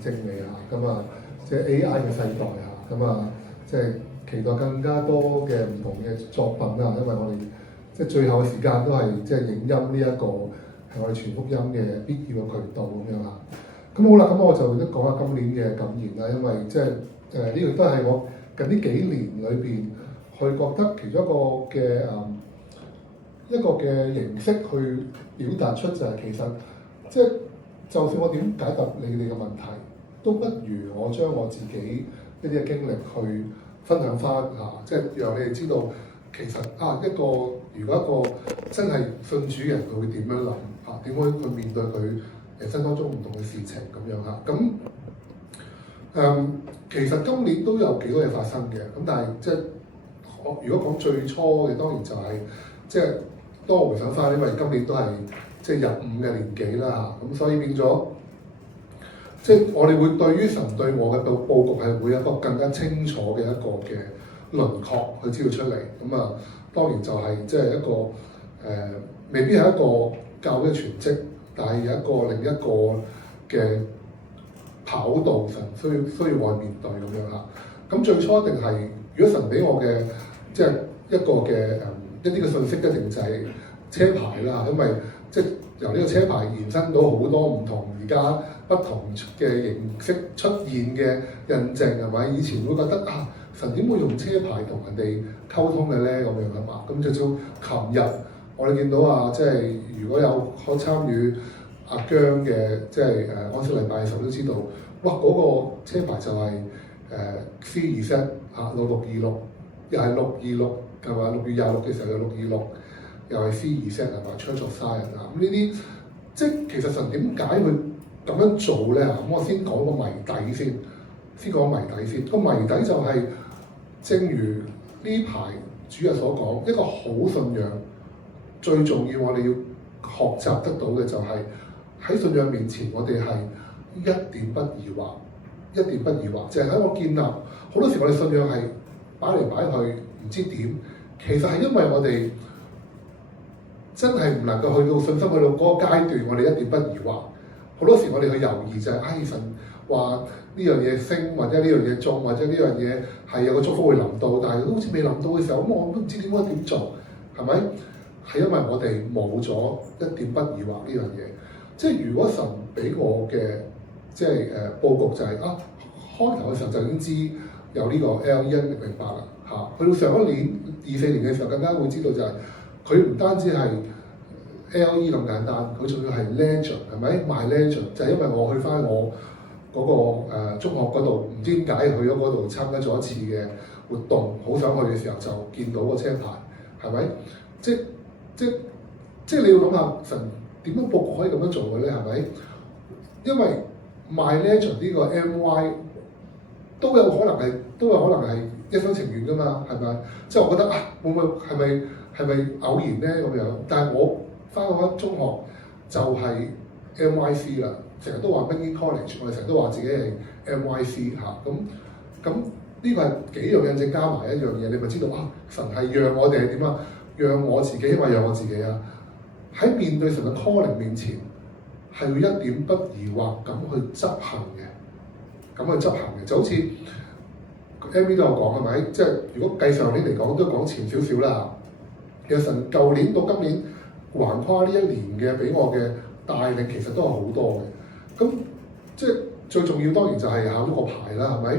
精美咁啊，即係 AI 嘅世代咁啊，即係期待更加多嘅唔同嘅作品因為我哋即係最後嘅時間都係即係影音呢一個係我哋傳福音嘅必要嘅渠道咁樣咁好啦，咁我就都講下今年嘅感言啦，因為即係呢個都係我近呢幾年裏邊去覺得其中一個嘅形式去表達出就係其實即係就算我點解答你哋嘅問題，都不如我將我自己一啲嘅經歷去分享翻即係讓你哋知道其實如果一個真係信主嘅人，佢會點樣諗點樣去面對佢人生當中唔同嘅事情咁樣咁其實今年都有幾多嘢發生嘅，咁但係即係如果講最初嘅，當然就係即係當我回想翻，因為今年都係即係入伍嘅年紀啦咁所以變咗即係我哋會對於神對我嘅佈局係會有一個更加清楚嘅一個嘅輪廓去知道出嚟，咁當然就係即係一個未必係一個教會嘅全職，但係有一個另一個嘅跑道，神需要我面對咁樣咁最初一定係，如果神俾我嘅即係一個嘅一啲嘅信息，一定就係車牌啦，因為即係由呢個車牌延伸到好多唔同而家不同嘅形式出現嘅印證係咪？以前會覺得神點會用車牌同人哋溝通嘅咧咁樣嘛？咁就到琴日我哋見到即係如果有可參與阿姜嘅即係安息禮拜嘅時候都知道，哇嗰個車牌就係C2Z 6626，又係626係嘛？6月26嘅時候有626，又係 C2Z 係嘛 Church of Zion 咁呢啲即係其實神點解會咁樣做咧？咁我先講個謎底先，個謎底就係正如呢排主日所講，一個好信仰最重要，我哋要學習得到嘅就係喺信仰面前，我哋係一點不疑惑，就係喺我建立好多時，我哋信仰係擺嚟擺去唔知點，其實係因為我哋真係唔能夠去到信心去到嗰個階段，我哋一點不疑惑。好多時我哋去猶豫就係神話呢樣嘢升，或者呢樣嘢中，或者呢樣嘢係有個祝福會臨到，但係都好似未臨到嘅時候，咁我都唔知點做，係咪？係因為我哋冇咗一點不疑惑呢樣嘢。即係如果神俾我嘅即係佈局就係開頭嘅時候就已經知有呢個 LEN 明白啦去到上一年24年嘅時候，更加會知道就係佢唔單止係 LE 咁簡單，佢仲要係 Legend 係咪 My Legend？ 就係因為我去翻我嗰個中學嗰度，唔知點解去咗嗰度參加咗一次嘅活動，好想去嘅時候就見到個車牌，係咪？即係你要諗下神點樣佈局可以咁樣做嘅咧？係咪？因為 My Legend 呢個 MY 都有可能係一廂情願㗎嘛，係咪？即係我覺得會唔會係咪偶然咧咁樣？但係我翻嗰間中學就係 MYC 啦，成日都話 Mingyi College， 我哋成日都話自己係 MYC 咁呢個係幾樣印證加埋一樣嘢，你咪知道神係讓我哋係點讓我自己，因為讓我自己喺面對神嘅 calling 面前係要一點不疑惑咁去執行嘅，就好似 MV 都有講係咪？即係如果計上年嚟講，都講前少少啦。其實神舊年到今年橫跨呢一年嘅俾我嘅帶領，其實都係好多嘅。咁即係最重要當然就係考咗個牌啦，係咪？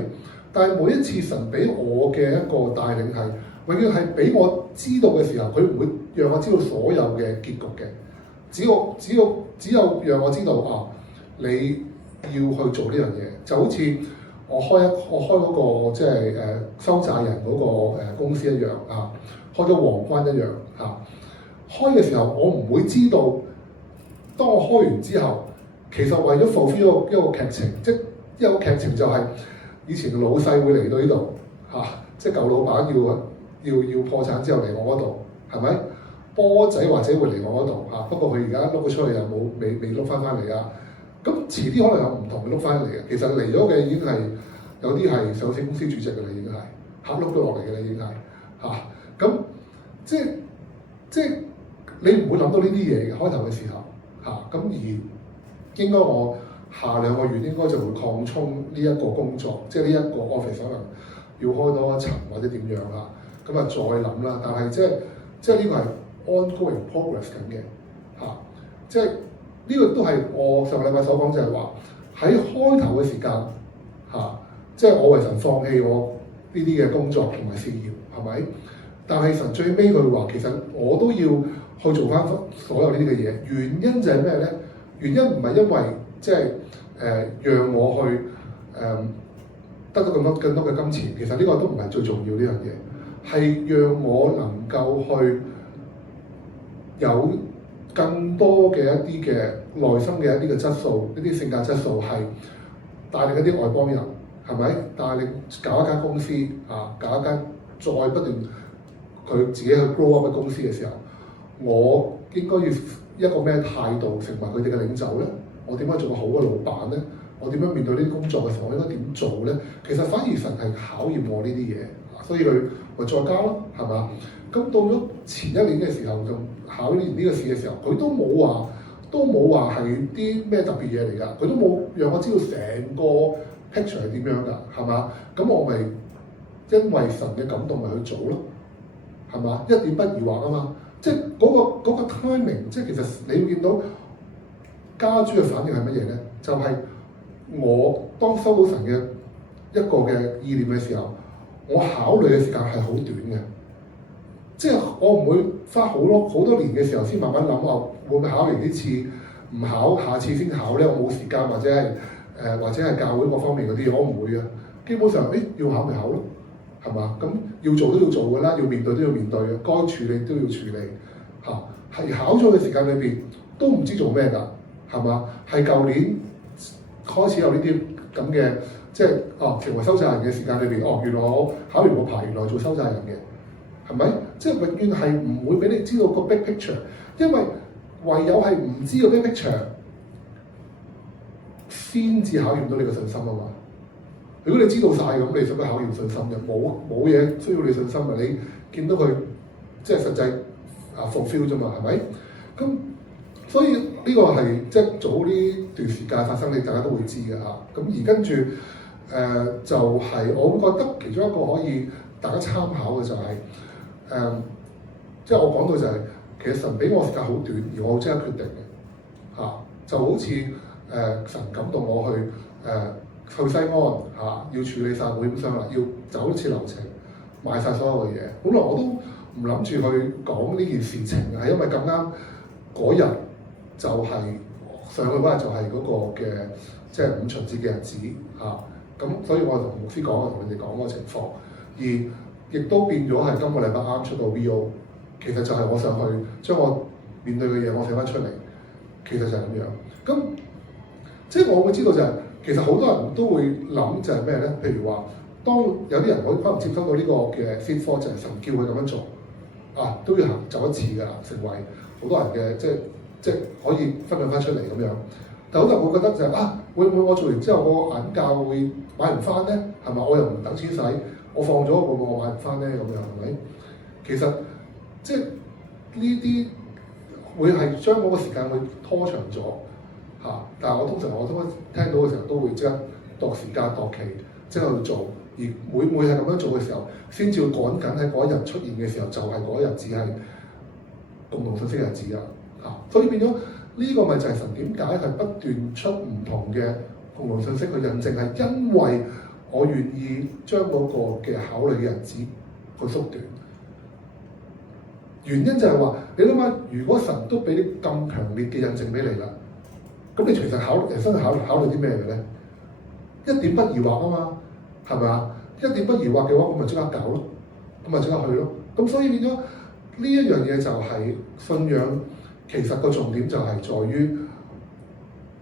但係每一次神俾我嘅一個帶領係，永遠係俾我知道嘅時候，佢唔會讓我知道所有嘅結局嘅。只有讓我知道你要去做呢樣嘢，就好似我開嗰個即係收債人嗰個公司一樣開咗皇冠一樣開嘅時候，我唔會知道，當我開完之後，其實為咗 fulfill 一個劇情，即係一個劇情就係以前老細會嚟到呢度即係舊老闆要破產之後嚟我嗰度，係咪？波仔或者會嚟我嗰度不過佢而家碌咗出去又未碌翻嚟咁遲啲可能有唔同嘅碌翻嚟嘅。其實嚟咗嘅已經係有啲係上市公司主席嘅啦，已經係碌咗落嚟嘅啦，已經係咁即係你唔會諗到呢啲嘢嘅開頭嘅時候咁而應該我下2個月應該就會擴充呢一個工作，即係呢一個 office 可能要開多一層或者點樣啦。咁啊再諗啦，但係即係呢個係 ongoing progress 緊嘅嚇，即係呢個都係我上個禮拜所講就係話喺開頭嘅時間嚇，即係我為神放棄我呢啲嘅工作同埋事業係咪？但係神最尾佢話其實我都要去做翻所有呢啲嘅嘢，原因就係咩咧？原因唔係因為即係讓我去得到更多嘅金錢，其實呢個都唔係最重要呢樣嘢，係讓我能夠去有更多嘅一啲嘅內心嘅一啲嘅質素，一啲性格質素係帶領一啲外邦人，係咪？帶領搞一間公司啊，搞一間再不斷佢自己去 grow up 嘅公司嘅時候，我應該要一個咩態度成為佢哋嘅領袖咧？我點樣做個好嘅老闆咧？我點樣面對呢啲工作嘅時候，我應該點做咧？其實反而神係考驗我呢啲嘢，所以佢咪再交咯，係嘛？咁到咗前一年嘅時候，就考呢個試嘅時候，佢都冇話係啲咩特別嘢嚟㗎，佢都冇讓我知道成個 picture 係點樣㗎，係嘛？咁我咪因為神嘅感動咪去做咯，係嘛？一點不疑惑啊嘛，即係嗰個 timing， 即係其實你會見到家主嘅反應係乜嘢咧？就係我當收到神嘅一個嘅意念嘅時候，我考慮嘅時間係好短嘅，即係我唔會花好多年嘅時候先慢慢諗話會唔會考完呢次唔考，下次先考咧？我冇時間或者係教會各方面嗰啲嘢，我唔會嘅。基本上要考咪考咯，係嘛？咁要做都要做㗎啦，要面對都要面對嘅，該處理都要處理嚇。係考咗嘅時間裏邊都唔知做咩㗎，係嘛？係舊年開始有呢啲咁嘅，即係成為收債人嘅時間裏邊，原來我考完個牌，原來做收債人嘅，係咪？即係永遠係唔會俾你知道個 big picture， 因為唯有係唔知個 big picture， 先至考驗到你嘅信心啊嘛。如果你知道晒咁，你使乜考驗信心嘅？冇嘢需要你信心啊！你見到佢即係實際fulfill 啫嘛，係咪？咁所以呢個係即係早呢段時間發生，你大家都會知嘅嚇。咁而跟住就係我會覺得其中一個可以大家參考嘅就係即係我講到就係其實神俾我時間好短，而我即刻決定嘅嚇，就好似神感動我去西安要處理晒保險箱啦，要走一次流程，買晒所有嘅嘢。本來我都唔諗住去講呢件事情，係因為咁啱嗰日就係上去嗰日就係嗰個嘅即係五旬節嘅日子嚇。咁所以我同牧師講，我同你哋講嗰個情況，而亦都變咗係今個禮拜啱出到 VO， 其實就係我上去將我面對嘅嘢我寫翻出嚟，其實就係咁樣。咁即係我會知道就係、是。其實好多人都會諗就係咩咧？譬如話，當有啲人可能接收到呢個嘅 fit for 就係神叫佢咁樣做，都要走一次㗎啦，成為好多人嘅即係可以分享翻出嚟咁樣。但好多人會覺得就係、會唔會我做完之後個眼教會買唔翻咧？係咪？我又唔等錢使，我放咗會唔會我買唔翻咧？咁樣係咪？其實即係呢啲會係將嗰個時間會拖長咗。但係我通常我都聽到嘅時候都會即刻度時間度期，即刻去做。而每係咁樣做嘅時候，先至會趕緊喺嗰一日出現嘅時候，就係嗰日只係共同信息嘅日子啦。所以變咗呢個咪就係神點解係不斷出唔同嘅共同信息去印證，係因為我願意將嗰個嘅考慮嘅日子去縮短。原因就係話，你諗下，如果神都俾啲咁強烈嘅印證俾你啦。咁你其實人生考慮啲咩嘅咧？一點不疑惑啊嘛，係咪啊？一點不疑惑嘅話，我咪即刻搞咯，咁咪即刻去咯。咁所以變咗呢一樣嘢就係信仰，其實個重點就係在於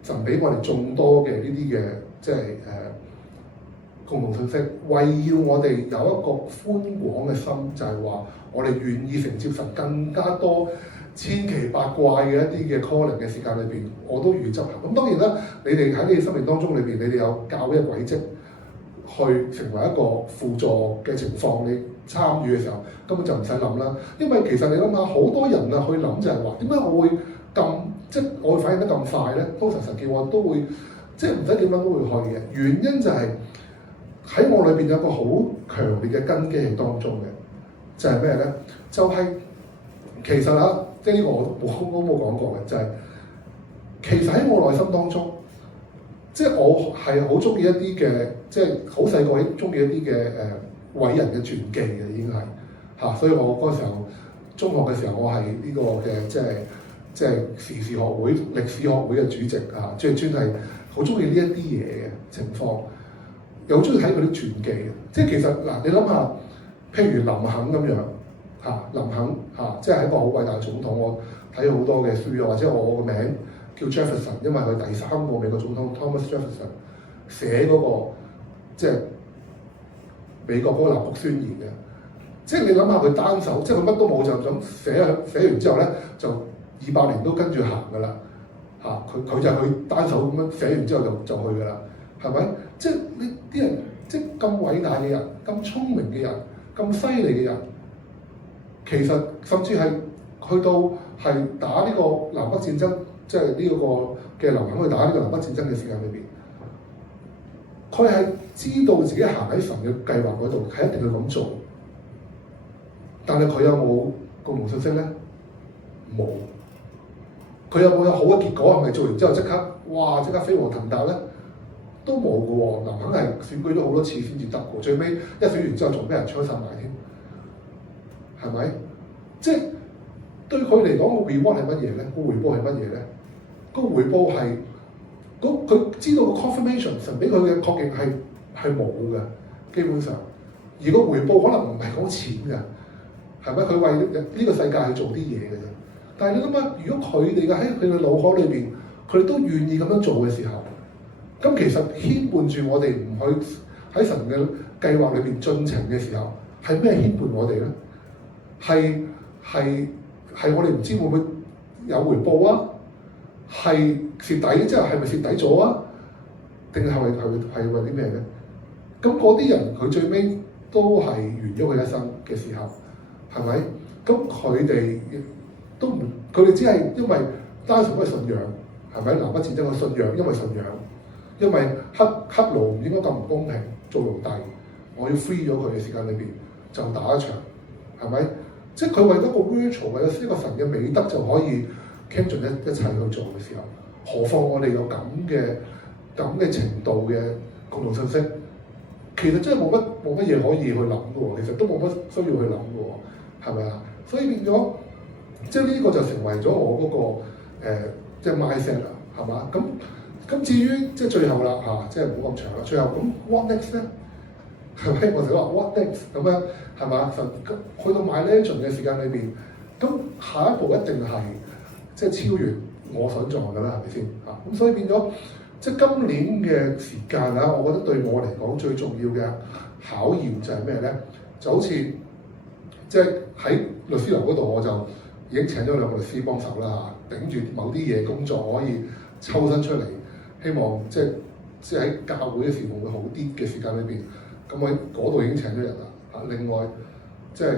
神俾我哋眾多嘅呢啲嘅即係共同信息，為要我哋有一個寬廣嘅心，就係話我哋願意承接神更加多千奇百怪嘅一啲嘅 calling 嘅時間裏邊，我都予以執行。咁當然啦，你哋喺你哋生命當中裏邊，你哋有教會嘅軌跡，去成為一個輔助嘅情況，你參與嘅時候根本就唔使諗啦。因為其實你諗下，好多人啊去諗就係話，點解我會咁即係我會反應得咁快咧？通常神叫我都會即係唔使點諗都會去嘅。原因就係喺我裏邊有個好強烈嘅根基喺當中嘅，就係咩咧？就係、其實啊，即係呢個我冇講過嘅，就係、其實喺我內心當中，即係我係好中意一啲嘅，即係好細個已經中意一啲嘅偉人嘅傳記嘅，已經係嚇，所以我嗰時候中學嘅時候，我係呢個嘅即係時事學會、歷史學會嘅主席啊，即係專係好中意呢一啲嘢嘅情況，又好中意睇佢啲傳記嘅。即係其實嗱，你諗下，譬如林肯咁樣嚇，林肯嚇，即係一個好偉大嘅總統。我睇好多嘅書啊，或者我個名叫 Jefferson，因為佢第3個美國總統 Thomas Jefferson 寫嗰個即係美國嗰個立國宣言嘅。即係你諗下佢單手，即係佢乜都冇就咁寫完之後咧，就200年都跟住行㗎啦嚇。佢就去單手咁樣寫完之後就去㗎啦，係咪？即係呢啲人，即係咁偉大嘅人、咁聰明嘅人、咁犀利嘅人，其實甚至係去到係打呢個南北戰爭，即係呢個嘅林肯去打呢個南北戰爭嘅時間裏邊，佢係知道自己行喺神嘅計劃嗰度，係一定要咁做。但係佢有冇共同信息咧？冇。佢有冇好嘅結果？係咪做完之後即刻飛黃騰達咧？都冇嘅喎。林肯係選舉咗好多次先至得嘅，最尾一選完之後仲俾人槍殺埋添，係咪？即係對佢嚟講個 reward 係乜嘢咧？個回報係乜嘢咧？個回報係佢知道個 confirmation 神俾佢嘅確認係冇嘅，基本上。而個回報可能唔係講錢㗎。係咪？佢為呢個世界去做啲嘢嘅啫。但係你諗下，如果佢哋嘅喺佢嘅腦海裏邊，佢哋都願意咁樣做嘅時候，咁其實牽絆住我哋唔去喺神嘅計劃裏邊進程嘅時候，係咩牽絆我哋咧？係我哋唔知會唔會有回報啊？係蝕底，即係咪蝕底咗啊？定係為啲咩咧？咁嗰啲人佢最尾都係完咗佢一生嘅時候。係咪？咁佢哋都唔，佢哋只係因為單純嘅信仰，係咪？南北戰爭嘅信仰，因為信仰，因為黑奴唔應該咁唔公平，做奴隸，我要 free 咗佢嘅時間裏邊就打一場，係咪？即係佢為咗個 virtue，為咗呢個神嘅美德就可以傾盡一切去做嘅時候，何況我哋有咁嘅程度嘅共同信息，其實真係冇乜嘢可以去諗嘅喎，其實都冇乜需要去諗嘅喎。係咪啊？所以變咗，即係呢個就成為咗我嗰個即係 mindset 啦，係嘛？咁至於即係最後啦嚇，即係唔好咁長啦。最後咁 what next 咧？係咪？我成日話 what next 咁樣係嘛？去到 my legend 嘅時間裏邊，咁下一步一定係即係超越我想做㗎啦，係咪先嚇？咁所以變咗，即係今年嘅時間啊，我覺得對我嚟講最重要嘅考驗就係咩咧？就好似即係喺律師樓嗰度，我就已經請咗2個律師幫手啦嚇，頂住某啲嘢工作可以抽身出嚟，希望即係喺教會嘅事務會好啲嘅時間裏邊，咁喺嗰度已經請咗人啦嚇。另外即係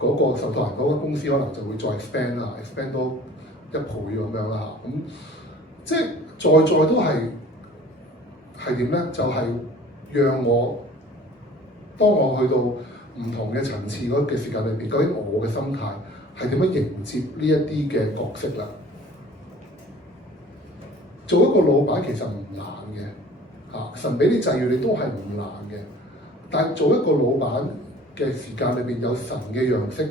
嗰個受託人嗰間公司可能就會再 expand 啦，expand 多1倍咁樣啦嚇。咁即係在都係點咧？就係讓我當我去到唔同嘅層次嗰嘅時間裏邊，究竟我嘅心態係點樣迎接呢一啲嘅角色啦？做一個老闆其實唔難嘅嚇，神俾啲際遇你都係唔難嘅。但係做一個老闆嘅時間裏邊有神嘅樣式，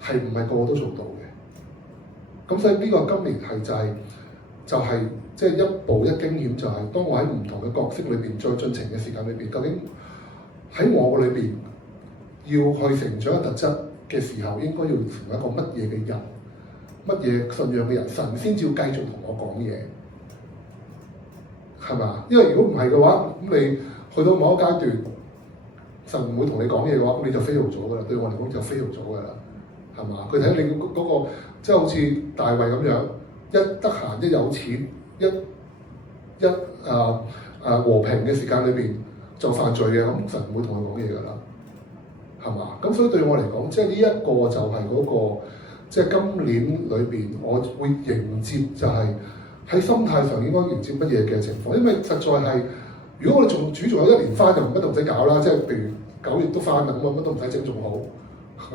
係唔係個個都做到嘅？咁所以呢個今年係就係即係一步一經驗，就係當我喺唔同嘅角色裏邊再進程嘅時間裏邊，究竟喺我裏邊要去成長嘅特質嘅時候，應該要成為一個乜嘢嘅人，乜嘢信仰嘅人，神先至要繼續同我講嘢，係嘛？因為如果唔係嘅話，咁你去到某一階段，神唔會同你講嘢嘅話，咁你就 fail 咗㗎啦。對我嚟講就 fail 咗㗎啦，係嘛？佢睇你嗰個即係好似大衛咁樣，一得閒一有錢，一和平嘅時間裏邊就犯罪嘅，咁神唔會同佢講嘢㗎啦。係嘛？咁所以對我嚟講，即係呢一個就係嗰個，即係今年裏邊我會迎接就係喺心態上應該迎接乜嘢嘅情況？因為實在係，如果我哋仲有1年翻，就乜都唔使搞啦。即係譬如9月都翻啦，咁啊乜都唔使整仲好，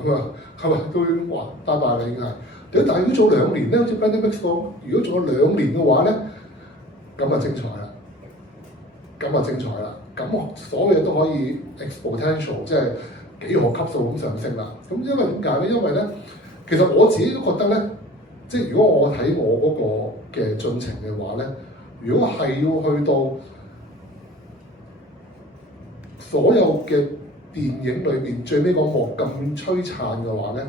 咁啊係咪都已經話拜拜啦已經係。但係如果做2年咧，好似 Blended Mix 講，如果做咗2年嘅話咧，咁啊精彩啦，咁啊精彩啦，咁所有嘢都可以 exponential， 即係幾何級數咁上升啦。咁因為點解咧？因為咧，其實我自己都覺得咧，即係如果我睇我嗰個嘅進程嘅話咧，如果係要去到所有嘅電影裏邊最尾嗰幕咁璀璨嘅話咧，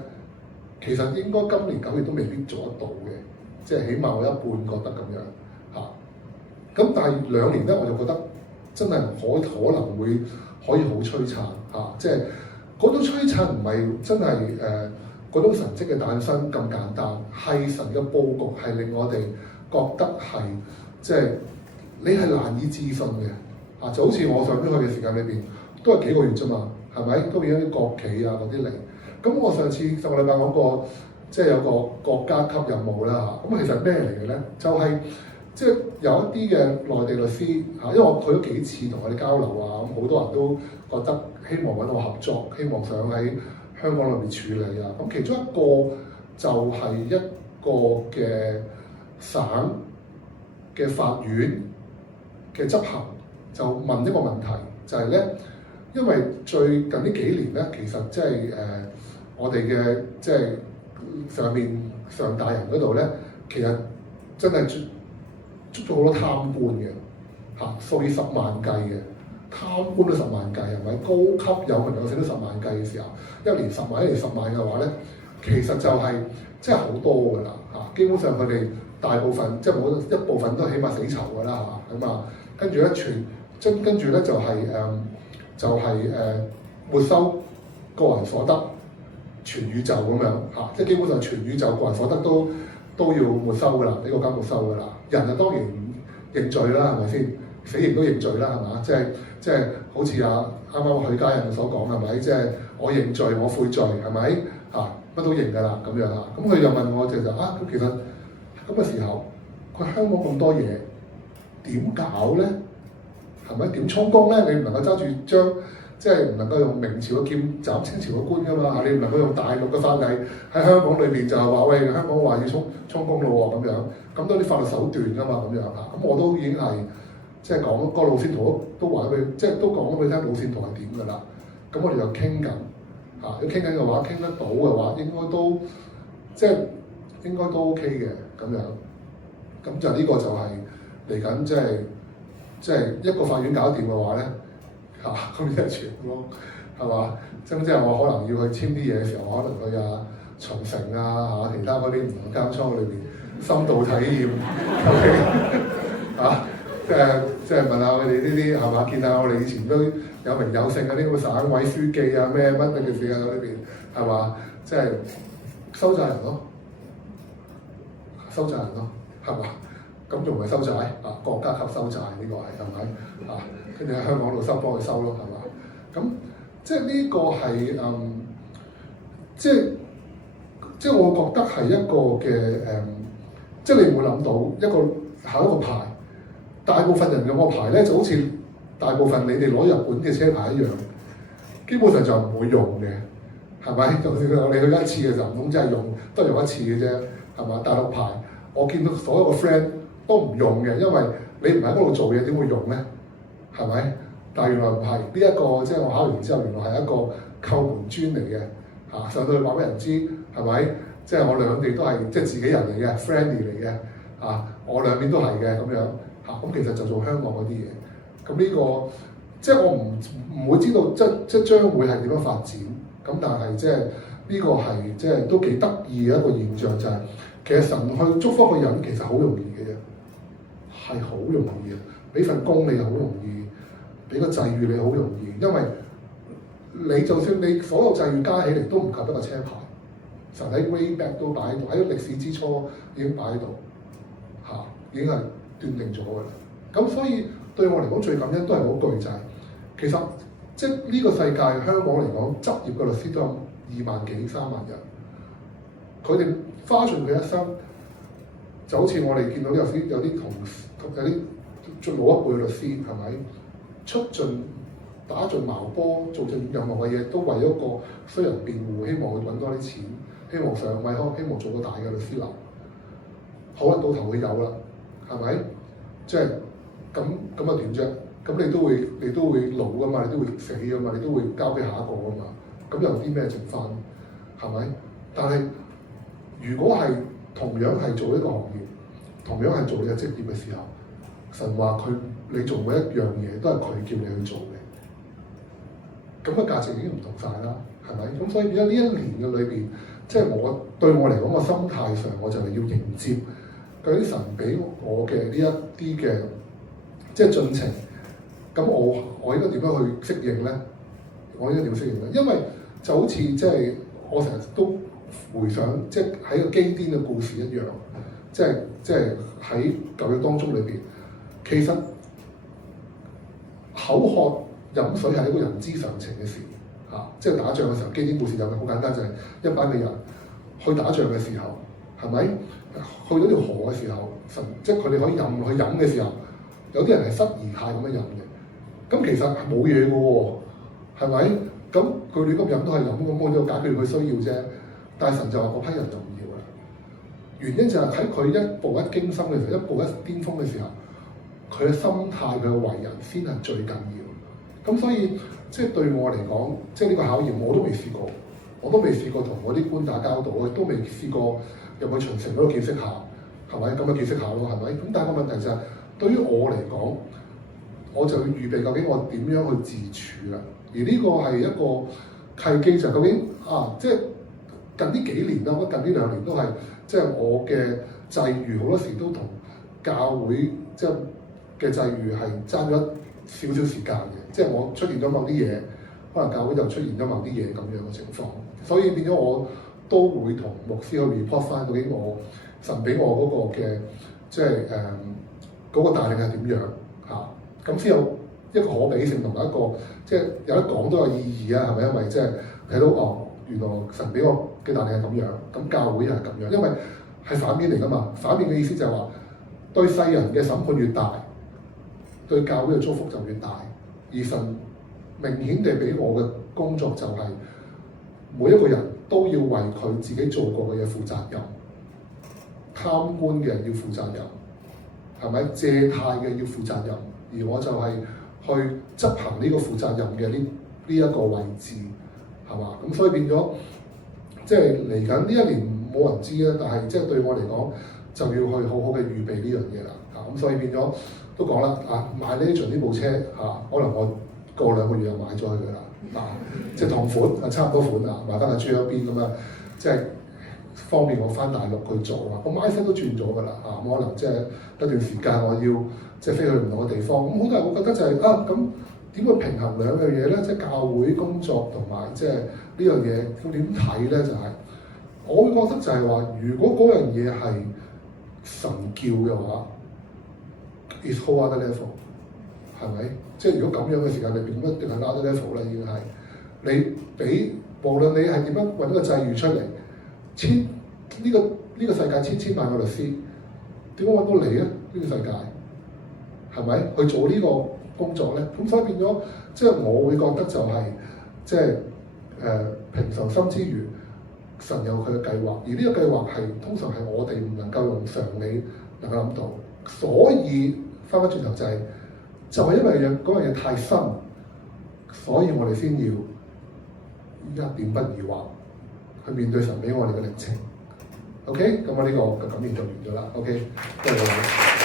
其實應該今年9月都未必做得到嘅，即係起碼我一半覺得咁樣嚇。咁但係2年咧，我就覺得真係可能會可以好璀璨嚇，即係嗰種璀璨唔係真係嗰種神蹟嘅誕生咁簡單，係神嘅佈局係令我哋覺得係即係你係難以置信嘅啊！就好似我上邊去嘅時間裏邊都係幾個月啫嘛，係咪？都變咗啲國企啊嗰啲嚟。咁我上個禮拜講過，即係有個國家級任務啦嚇。咁其實咩嚟嘅咧？就係即係有一啲嘅內地律師嚇，因為我去咗幾次同佢哋交流啊，咁好多人都覺得希望揾我合作，希望想喺香港裏面處理啊。咁其中一個就係一個嘅省嘅法院嘅執行，就問一個問題，就係咧，因為最近呢幾年咧，其實即係我哋嘅即係上大人嗰度咧，其實真係捉咗好多貪官嘅嚇，數以十萬計嘅貪官都10萬計，係咪？高級有名有姓都10萬計嘅時候，一年10萬，一年10萬嘅話咧，其實就係即係好多㗎啦嚇。基本上佢哋大部分即係冇一部分都起碼死囚㗎啦嚇，咁啊，跟住咧跟住咧就係沒收個人所得，全宇宙咁樣嚇，即係基本上全宇宙個人所得都要沒收㗎啦，呢個間沒收㗎啦。人就當然認罪啦，係咪先？死刑都認罪啦，係嘛？即係好似啱啱許家印所講係咪？即係我認罪，我悔罪係咪？嚇乜都認㗎啦咁樣嚇。咁佢就問我就咁其實咁嘅時候，佢香港咁多嘢點搞咧？係咪點充公咧？你唔能夠揸住張即係唔能夠用明朝嘅劍斬清朝嘅官㗎嘛？你唔能夠用大陸嘅法例喺香港裏邊就係話喂，香港話要充公咯喎咁樣，咁多啲法律手段㗎嘛咁樣嚇。咁我都已經係即係講個路線圖都話俾佢，即係都講咗俾佢聽路線圖係點㗎啦。咁我哋就傾緊嚇，要傾緊嘅話，傾得到嘅話，應該都 OK 嘅咁樣。咁就呢個就係嚟緊即係一個法院搞掂嘅話咧。咁即係全咯，係嘛？即係我可能要去簽啲嘢嘅時候，我可能去秦城啊其他嗰啲唔同嘅監倉裏邊深度體驗即係問下佢哋呢啲係嘛？見下我哋以前都有名有姓嗰啲咁嘅省委書記啊咩乜嘅事啊嗰邊係嘛？即係收債人咯，係嘛？咁仲唔係收債啊？國家級收債呢個係咪啊？跟住喺香港度收，幫佢收咯，係嘛？咁即係呢個係即係我覺得係一個嘅即係你唔會諗到一個考一個牌，大部分人用個牌咧就好似大部分你哋攞日本嘅車牌一樣，基本上就唔會用嘅，係咪？就算你去一次嘅時候，唔通真係用都係用一次嘅啫，係嘛？大陸牌我見到所有嘅 friend 都唔用嘅，因為你唔喺嗰度做嘢，點會用咧？係咪？但係原來唔係呢一個，即係我考完之後，原來係一個叩門磚嚟嘅嚇，上到去話俾人知係咪？即係我兩地都係即係自己人嚟嘅 friendly 嚟嘅嚇，我兩邊都係嘅咁樣嚇。咁其實就做香港嗰啲嘢。咁呢個即係我唔會知道即將會係點樣發展。咁但係即係呢個係即係都幾得意嘅一個現象，就係其實神去祝福個人其實好容易嘅啫，係好容易嘅。俾份工你好容易，俾個際遇你好容易，因為你就算你所有際遇加起嚟都唔及一個車牌，神喺 way back 都擺喺度，喺歷史之初已經擺喺度嚇，已經係斷定咗㗎啦。咁所以對我嚟講最感恩都係嗰句就係，其實即係呢個世界香港嚟講執業嘅律師都有2萬幾3萬人，佢哋花盡佢一生。就好似我哋見到有啲同有啲最老一輩嘅律師係咪出盡打盡矛波，做盡任何嘅嘢，都為咗個衰人辯護，希望去揾多啲錢，希望上位，希望做個大嘅律師樓。好啦，到頭佢有啦，係咪？即係咁啊點啫？咁你都會老噶嘛，你都會死噶嘛，你都會交俾下一個噶嘛。咁有啲咩剩翻？係咪？但係如果係同樣係做呢個行業，同樣係做呢個職業嘅時候，神話你做每一樣嘢都係佢叫你去做嘅，咁個價值已經唔同晒啦，係咪？咁所以變咗呢一年嘅裏邊，即係對我嚟講個心態上，我就係要迎接究竟神俾我嘅呢一啲嘅即係進程。咁我應該點樣去適應咧？我應該點適應咧？因為就好似即係我成日都回想，即係喺個基甸嘅故事一樣，即係喺舊約當中裏邊，其實口渴飲水係一個人之常情嘅事嚇。即係打仗嘅時候，基甸故事就係好簡單，就係一班嘅人去打仗嘅時候，係咪去到條河嘅時候，即係佢哋可以去飲嘅時候，有啲人係失而態咁樣飲嘅。咁其實係冇嘢嘅喎，係咪？咁佢哋咁飲都係飲，咁我就解決佢需要啫。但係神就話嗰批人就唔要啦。原因就係喺佢一步一驚心嘅時候，一步一巔峰嘅時候，佢嘅心態、佢嘅為人先係最緊要。咁所以即係對我嚟講，即係呢個考驗我都未試過，我都未試過同我啲官打交道，我亦都未試過入去巡城嗰度見識下，係咪？咁咪見識下咯，係咪？咁但係個問題就係，對於我嚟講，我就要預備究竟我點樣去自處啦。而呢個係一個契機，就究竟即係近呢幾年啦，我覺得近呢2年都係即係我嘅際遇好多時都同教會即係嘅際遇係爭咗少少時間嘅。即係我出現咗某啲嘢，可能教會就出現咗某啲嘢咁樣嘅情況，所以變咗我都會同牧師去 report 翻究竟神俾我嗰個嘅即係嗰個帶領係點樣嚇。咁先有一個可比性同埋一個即係有得講都有意義啊，係咪？因為即係睇到原來神俾我嘅帶領係咁樣，咁教會又係咁樣，因為係反面嚟噶嘛。反面嘅意思就係話，對世人嘅審判越大，對教會嘅祝福就越大。而神明顯地俾我嘅工作就係，每一個人都要為佢自己做過嘅嘢負責任，貪官嘅要負責任，係咪？借貸嘅要負責任。而我就係去執行呢個負責任嘅呢一個位置，係嘛？咁所以變咗，即係嚟緊呢一年冇人知啦。但係即係對我嚟講，就要去好好嘅預備呢樣嘢啦。咁所以變咗都講啦，買呢部車可能我過2個月又買咗佢啦。即係同款差唔多款買翻去珠江邊咁樣，即係方便我翻大陸去做啊。我 mindset 都轉咗㗎啦。可能即係一段時間我要即係飛去唔同嘅地方。咁好多人會覺得就係咁點會平衡兩樣嘢咧？即係教會工作同埋即係呢樣嘢，咁點睇咧？就係我會覺得就係話，如果嗰樣嘢係神叫嘅話 ，is whole other level， 係咪？即係如果咁樣嘅時間裏邊，咁一定係 other level 咧，已經係你俾無論你係點樣揾個際遇出嚟，呢個世界千萬個律師，點解揾到你咧？呢個世界係咪去做呢個工作咧？咁所以變咗，即係我會覺得就係即係平常心之餘，神有佢嘅計劃，而呢個計劃係通常係我哋唔能夠用常理能夠諗到，所以翻返轉頭就係因為嗰樣嘢太深，所以我哋先要一點不疑惑去面對神俾我哋嘅歷程。OK，咁我呢個嘅感言就完咗啦。OK，多謝各位。